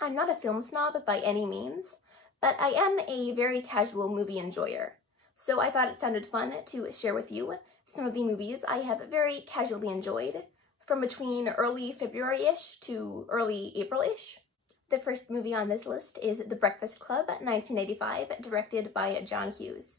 I'm not a film snob by any means, but I am a very casual movie enjoyer. So I thought it sounded fun to share with you some of the movies I have very casually enjoyed from between early February-ish to early April-ish. The first movie on this list is The Breakfast Club, 1985, directed by John Hughes.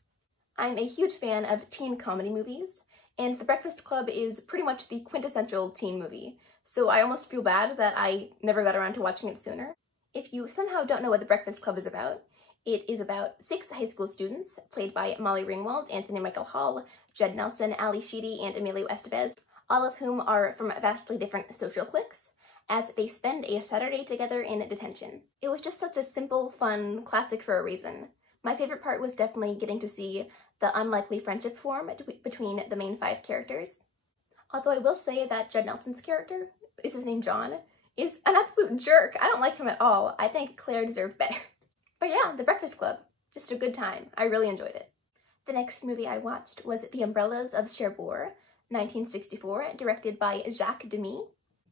I'm a huge fan of teen comedy movies, and The Breakfast Club is pretty much the quintessential teen movie, so I almost feel bad that I never got around to watching it sooner. If you somehow don't know what The Breakfast Club is about, it is about 6 high school students, played by Molly Ringwald, Anthony Michael Hall, Judd Nelson, Ali Sheedy, and Emilio Estevez, all of whom are from vastly different social cliques, as they spend a Saturday together in detention. It was just such a simple, fun classic for a reason. My favorite part was definitely getting to see the unlikely friendship form between the main 5 characters. Although I will say that Judd Nelson's character, is his name John, is an absolute jerk. I don't like him at all. I think Claire deserved better. But yeah, The Breakfast Club. Just a good time. I really enjoyed it. The next movie I watched was The Umbrellas of Cherbourg, 1964, directed by Jacques Demy.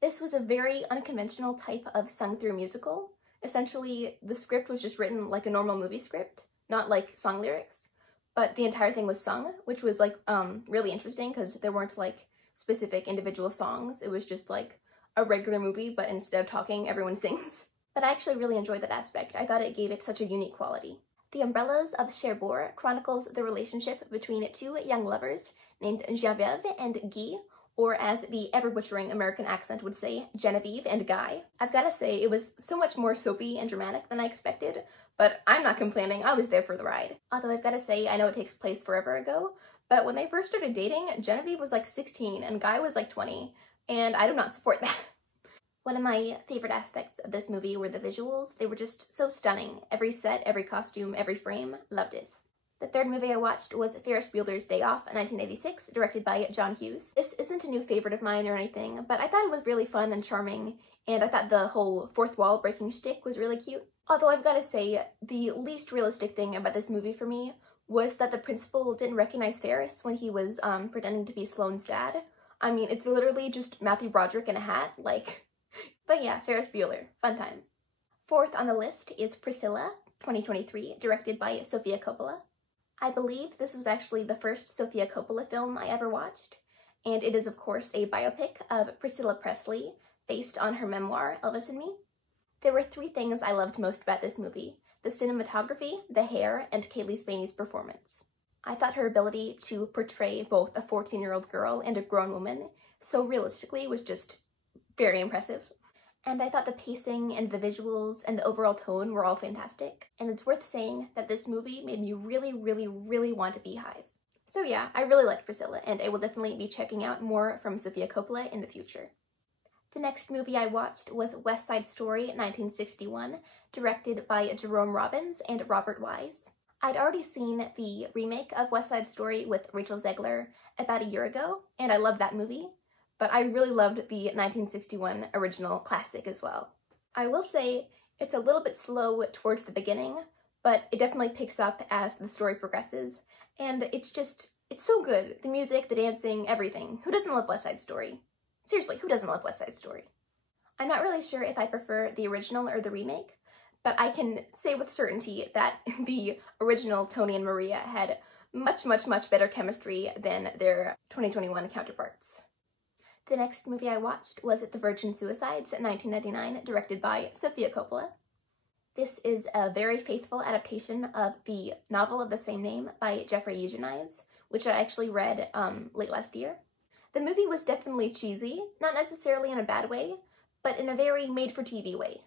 This was a very unconventional type of sung-through musical. Essentially, the script was just written like a normal movie script, not like song lyrics, but the entire thing was sung, which was like really interesting because there weren't like specific individual songs. It was just like a regular movie, but instead of talking, everyone sings. But I actually really enjoyed that aspect. I thought it gave it such a unique quality. The Umbrellas of Cherbourg chronicles the relationship between 2 young lovers named Geneviève and Guy, or as the ever-butchering American accent would say, Genevieve and Guy. I've gotta say, it was so much more soapy and dramatic than I expected, but I'm not complaining, I was there for the ride. Although I've gotta say, I know it takes place forever ago, but when they first started dating, Genevieve was like 16 and Guy was like 20, and I do not support that. One of my favorite aspects of this movie were the visuals. They were just so stunning. Every set, every costume, every frame, loved it. The third movie I watched was Ferris Bueller's Day Off, 1986, directed by John Hughes. This isn't a new favorite of mine or anything, but I thought it was really fun and charming, and I thought the whole fourth wall breaking shtick was really cute. Although I've gotta say, the least realistic thing about this movie for me was that the principal didn't recognize Ferris when he was pretending to be Sloane's dad. I mean, it's literally just Matthew Broderick in a hat, like... But yeah, Ferris Bueller, fun time. Fourth on the list is Priscilla, 2023, directed by Sofia Coppola. I believe this was actually the first Sofia Coppola film I ever watched, and it is of course a biopic of Priscilla Presley, based on her memoir, Elvis and Me. There were 3 things I loved most about this movie: the cinematography, the hair, and Cailee Spaeny's performance. I thought her ability to portray both a 14-year-old girl and a grown woman so realistically was just very impressive. And I thought the pacing and the visuals and the overall tone were all fantastic. And it's worth saying that this movie made me really, really, really want a beehive. So yeah, I really liked Priscilla, and I will definitely be checking out more from Sofia Coppola in the future. The next movie I watched was West Side Story, 1961, directed by Jerome Robbins and Robert Wise. I'd already seen the remake of West Side Story with Rachel Zegler about a year ago, and I loved that movie. But I really loved the 1961 original classic as well. I will say it's a little bit slow towards the beginning, but it definitely picks up as the story progresses, and it's so good. The music, the dancing, everything. Who doesn't love West Side Story? Seriously, who doesn't love West Side Story? I'm not really sure if I prefer the original or the remake, but I can say with certainty that the original Tony and Maria had much, much, much better chemistry than their 2021 counterparts. The next movie I watched was The Virgin Suicides, 1999, directed by Sofia Coppola. This is a very faithful adaptation of the novel of the same name by Jeffrey Eugenides, which I actually read late last year. The movie was definitely cheesy, not necessarily in a bad way, but in a very made-for-TV way.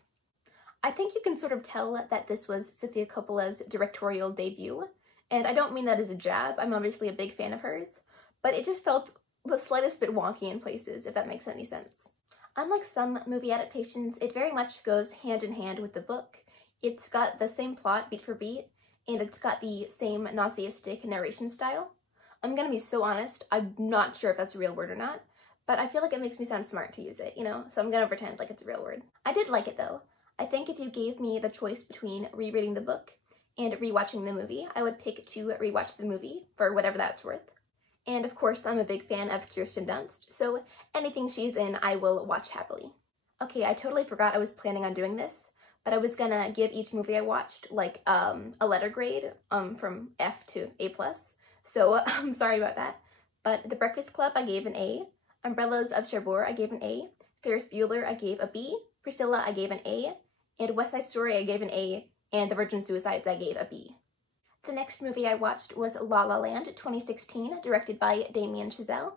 I think you can sort of tell that this was Sofia Coppola's directorial debut, and I don't mean that as a jab. I'm obviously a big fan of hers, but it just felt the slightest bit wonky in places, if that makes any sense. Unlike some movie adaptations, it very much goes hand in hand with the book. It's got the same plot, beat for beat, and it's got the same nauseistic narration style. I'm gonna be so honest, I'm not sure if that's a real word or not, but I feel like it makes me sound smart to use it, you know? So I'm gonna pretend like it's a real word. I did like it though. I think if you gave me the choice between rereading the book and rewatching the movie, I would pick to rewatch the movie, for whatever that's worth. And of course, I'm a big fan of Kirsten Dunst, so anything she's in, I will watch happily. Okay, I totally forgot I was planning on doing this, but I was gonna give each movie I watched like a letter grade from F to A+. So I'm sorry about that. But The Breakfast Club I gave an A, Umbrellas of Cherbourg I gave an A, Ferris Bueller I gave a B, Priscilla I gave an A, and West Side Story I gave an A, and The Virgin Suicides I gave a B. The next movie I watched was La La Land 2016, directed by Damien Chazelle.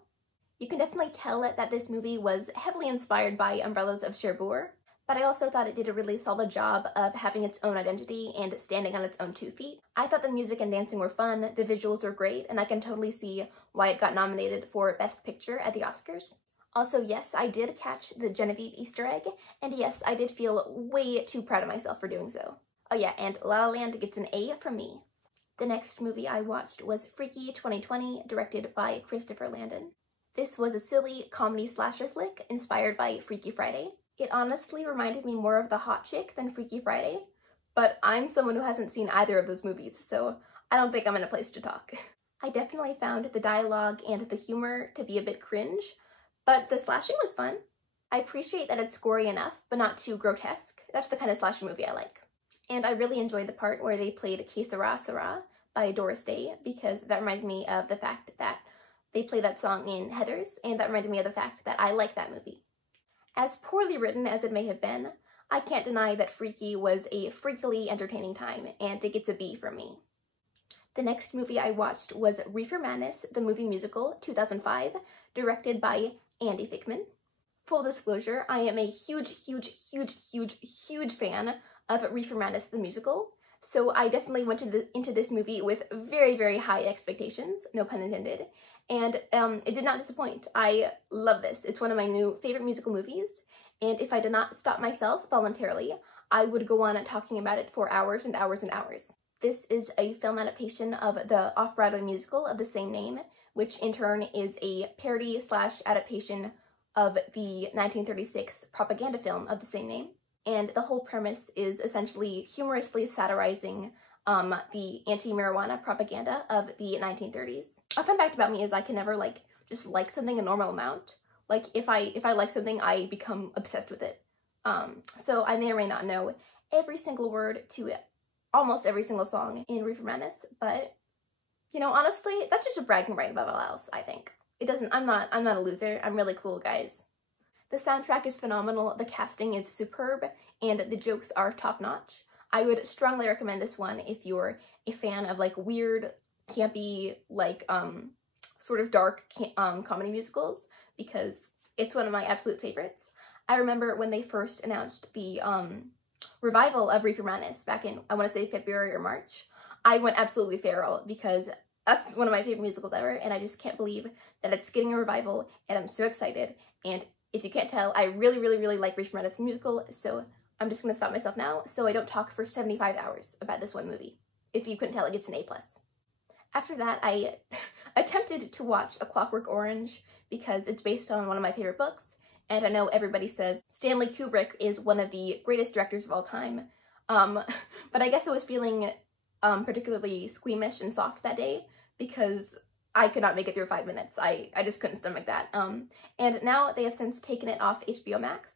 You can definitely tell that this movie was heavily inspired by Umbrellas of Cherbourg, but I also thought it did a really solid job of having its own identity and standing on its own 2 feet. I thought the music and dancing were fun, the visuals were great, and I can totally see why it got nominated for Best Picture at the Oscars. Also, yes, I did catch the Genevieve Easter egg, and yes, I did feel way too proud of myself for doing so. Oh yeah, and La La Land gets an A from me. The next movie I watched was Freaky 2020, directed by Christopher Landon. This was a silly comedy slasher flick inspired by Freaky Friday. It honestly reminded me more of The Hot Chick than Freaky Friday, but I'm someone who hasn't seen either of those movies, so I don't think I'm in a place to talk. I definitely found the dialogue and the humor to be a bit cringe, but the slashing was fun. I appreciate that it's gory enough, but not too grotesque. That's the kind of slasher movie I like. And I really enjoyed the part where they played Que Sera Sera by Doris Day, because that reminded me of the fact that they play that song in Heathers, and that reminded me of the fact that I like that movie. As poorly written as it may have been, I can't deny that Freaky was a freakily entertaining time, and it gets a B from me. The next movie I watched was Reefer Madness, the movie musical, 2005, directed by Andy Fickman. Full disclosure, I am a huge fan of Reefer Madness, the musical, so I definitely went into this movie with very high expectations, no pun intended, and it did not disappoint. I love this. It's one of my new favorite musical movies, and if I did not stop myself voluntarily, I would go on talking about it for hours and hours and hours. This is a film adaptation of the off-Broadway musical of the same name, which in turn is a parody / adaptation of the 1936 propaganda film of the same name. And the whole premise is essentially humorously satirizing the anti-marijuana propaganda of the 1930s. A fun fact about me is I can never just like something a normal amount. Like if I like something, I become obsessed with it. So I may or may not know every single word to almost every single song in Reefer Madness, but you know, honestly, that's just a bragging right above all else, I think. It doesn't, I'm not a loser. I'm really cool, guys. The soundtrack is phenomenal, the casting is superb, and the jokes are top-notch. I would strongly recommend this one if you're a fan of weird, campy, sort of dark comedy musicals, because it's one of my absolute favorites. I remember when they first announced the revival of Reefer Madness back in, I want to say February or March, I went absolutely feral because that's one of my favorite musicals ever, and I just can't believe that it's getting a revival, and I'm so excited. And if you can't tell, I really like Reefer Madness musical, so I'm just going to stop myself now so I don't talk for 75 hours about this one movie. If you couldn't tell, it gets an A+. After that, I attempted to watch A Clockwork Orange because it's based on one of my favorite books, and I know everybody says Stanley Kubrick is one of the greatest directors of all time, but I guess I was feeling particularly squeamish and soft that day because I could not make it through 5 minutes. I just couldn't stomach that. And now they have since taken it off HBO Max,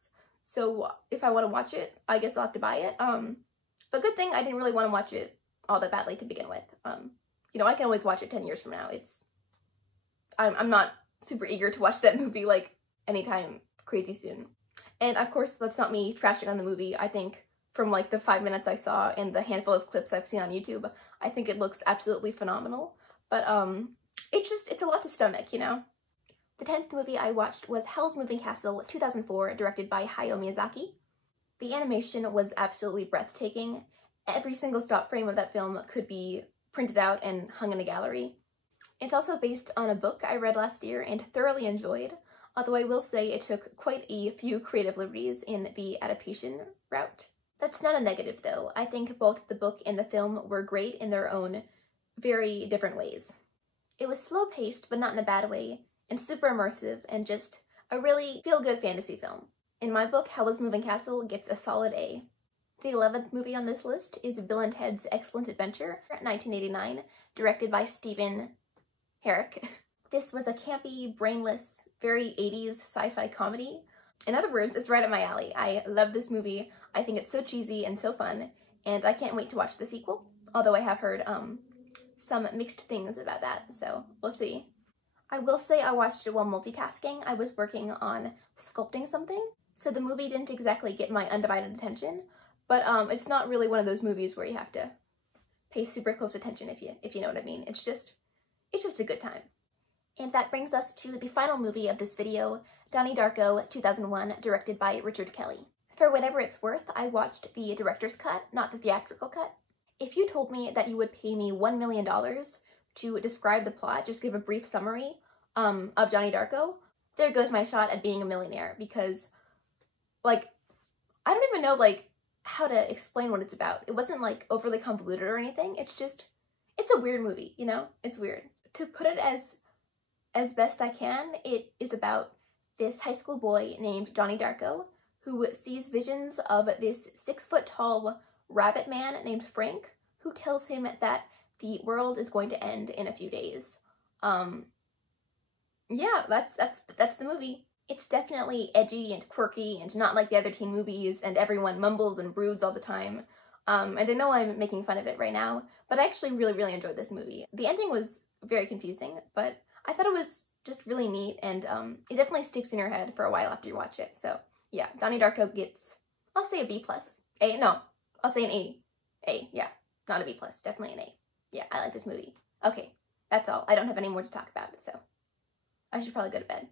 so if I want to watch it, I guess I'll have to buy it. But good thing I didn't really want to watch it all that badly to begin with. You know, I can always watch it 10 years from now. I'm not super eager to watch that movie anytime crazy soon. And of course, that's not me trashing on the movie. I think from the 5 minutes I saw and the handful of clips I've seen on YouTube, I think it looks absolutely phenomenal. But it's a lot to stomach, you know? The 10th movie I watched was Howl's Moving Castle 2004, directed by Hayao Miyazaki. The animation was absolutely breathtaking. Every single stop frame of that film could be printed out and hung in a gallery. It's also based on a book I read last year and thoroughly enjoyed, although I will say it took quite a few creative liberties in the adaptation route. That's not a negative though. I think both the book and the film were great in their own very different ways. It was slow-paced, but not in a bad way, and super immersive, and just a really feel-good fantasy film. In my book, Howl's Moving Castle gets a solid A. The 11th movie on this list is Bill and Ted's Excellent Adventure, 1989, directed by Stephen Herek. This was a campy, brainless, very 80s sci-fi comedy In other words, it's right up my alley. I love this movie. I think it's so cheesy and so fun, and I can't wait to watch the sequel, although I have heard some mixed things about that, so we'll see. I will say I watched it while multitasking. I was working on sculpting something, so the movie didn't exactly get my undivided attention, but it's not really one of those movies where you have to pay super close attention, if you know what I mean. It's just a good time. And that brings us to the final movie of this video, Donnie Darko 2001, directed by Richard Kelly. For whatever it's worth, I watched the director's cut, not the theatrical cut. If you told me that you would pay me $1 million to describe the plot, just give a brief summary of Donnie Darko, there goes my shot at being a millionaire, because, like, I don't even know, like, how to explain what it's about. It wasn't, like, overly convoluted or anything. It's a weird movie, you know? It's weird. To put it as best I can, it is about this high school boy named Donnie Darko who sees visions of this 6-foot-tall rabbit man named Frank, who tells him that the world is going to end in a few days. Yeah, that's the movie. It's definitely edgy and quirky and not like the other teen movies, and everyone mumbles and broods all the time. And I know I'm making fun of it right now, but I actually really enjoyed this movie. The ending was very confusing, but I thought it was just really neat, and it definitely sticks in your head for a while after you watch it. So yeah, Donnie Darko gets, I'll say a B+. I'll say an A, yeah, not a B+, definitely an A. Yeah, I like this movie. Okay, that's all. I don't have any more to talk about, so I should probably go to bed.